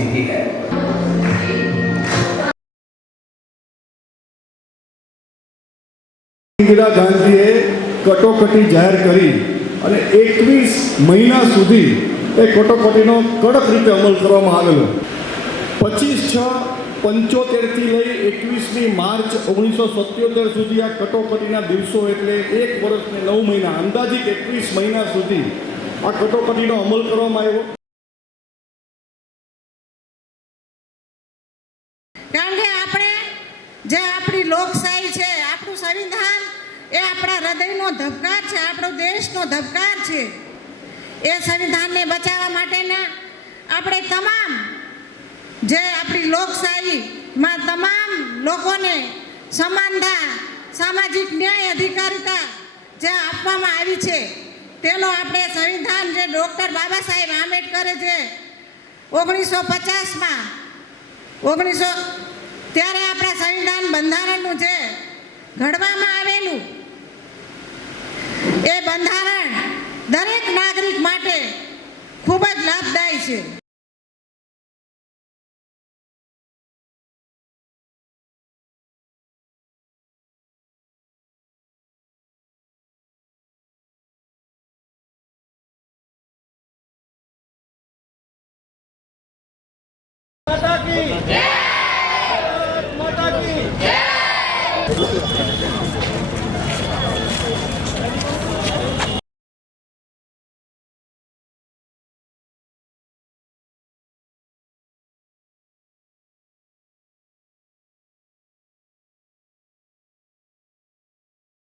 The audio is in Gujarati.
स्थिति है ઇન્દિરા ગાંધીએ કટોકટી જાહેર કરી અને એકવીસ મહિના સુધી એ કટોકટીનો કડક રીતે અમલ કરવામાં આવેલો પચીસ છ પંચોતેરથી લઈ એકવીસમી માર્ચ ઓગણીસો સત્યોતેર સુધી આ કટોકટીના દિવસો એટલે એક વર્ષ ને નવ મહિના અંદાજિત એકવીસ મહિના સુધી આ કટોકટીનો અમલ કરવામાં આવ્યો કારણ કે આપણે જે આપણી લોકશાહી છે, આપણું સંવિધાન એ આપણા હૃદયનો ધબકાર છે, આપણો દેશનો ધબકાર છે. એ સંવિધાનને બચાવવા માટેના આપણે તમામ જે આપણી લોકશાહીમાં તમામ લોકોને સમાનતા સામાજિક ન્યાય અધિકારિતા જે આપવામાં આવી છે, તેનો આપણે સંવિધાન જે ડૉક્ટર બાબા સાહેબ આંબેડકરે જે ઓગણીસો પચાસમાં ઓગણીસો ત્યારે આપણા સંવિધાન બંધારણનું જે ઘડવામાં આવેલું, એ બંધારણ દરેક નાગરિક માટે ખૂબ જ લાભદાયી છે. માતા કી. જય! માતા કી. જય!